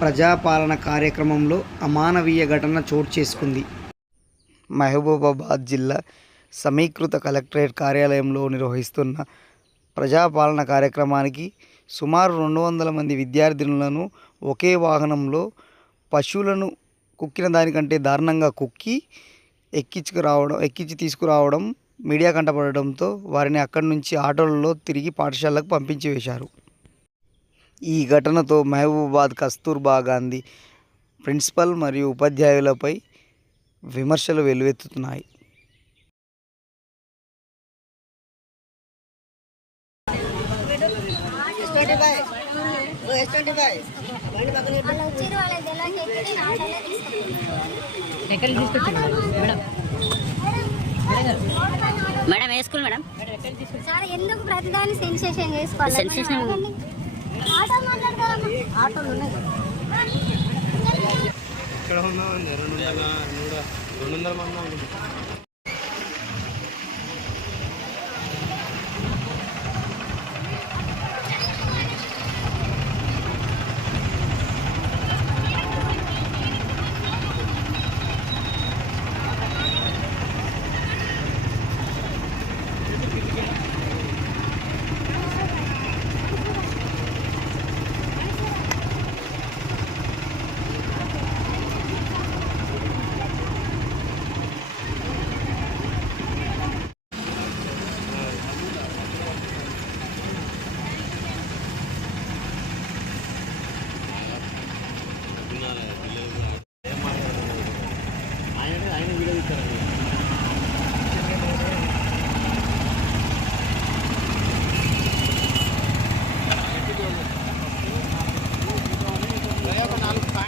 ప్రజాపాలన కార్యక్రమంలో అమానవీయ ఘటన చోటు చేసుకుంది. మహబూబాబాద్ జిల్లా సమీకృత కలెక్టరేట్ కార్యాలయంలో నిర్వహిస్తున్న ప్రజాపాలన కార్యక్రమానికి సుమారు రెండు వందల మంది విద్యార్థినులను ఒకే వాహనంలో పశువులను కుక్కిన దానికంటే దారుణంగా కుక్కి ఎక్కించుకురావడం ఎక్కించి తీసుకురావడం మీడియా కంటపడడంతో వారిని అక్కడి నుంచి ఆటోలలో తిరిగి పాఠశాలకు పంపించి వేశారు. ఈ ఘటనతో మహబూబాద్ కస్తూర్బా గాంధీ ప్రిన్సిపల్ మరియు ఉపాధ్యాయులపై విమర్శలు వెల్లువెత్తుతున్నాయి మేడం వేసుకోండి మేడం ఎందుకు ప్రతిదాన్ని సెన్సేషన్ చేసుకోవాలి సెన్సేషన్ ఇక్కడ ఉన్నామండి. రెండు వందల నూట రెండు వందల మంది ఆయన ఆయన విడదీస్తారండి